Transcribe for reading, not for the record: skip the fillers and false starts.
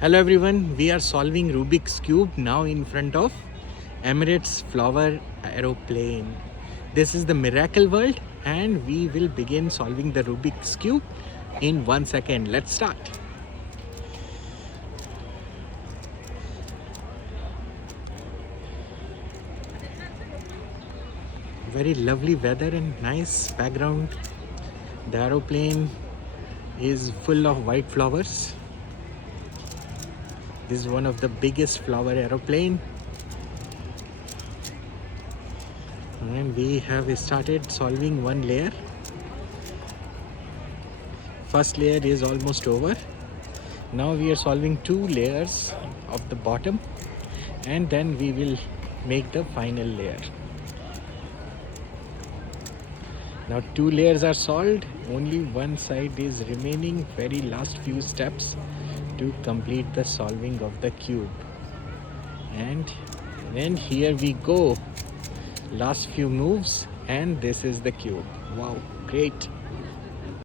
Hello everyone, we are solving Rubik's Cube now in front of Emirates Flower Airplane. This is the miracle world and we will begin solving the Rubik's Cube in 1 second. Let's start. Very lovely weather and nice background. The aeroplane is full of white flowers. This is one of the biggest flower aeroplane. And we have started solving one layer. First layer is almost over. Now we are solving two layers of the bottom and then we will make the final layer. Now two layers are solved, only one side is remaining, very last few steps to complete the solving of the cube. And then here we go, last few moves and this is the cube. Wow, great.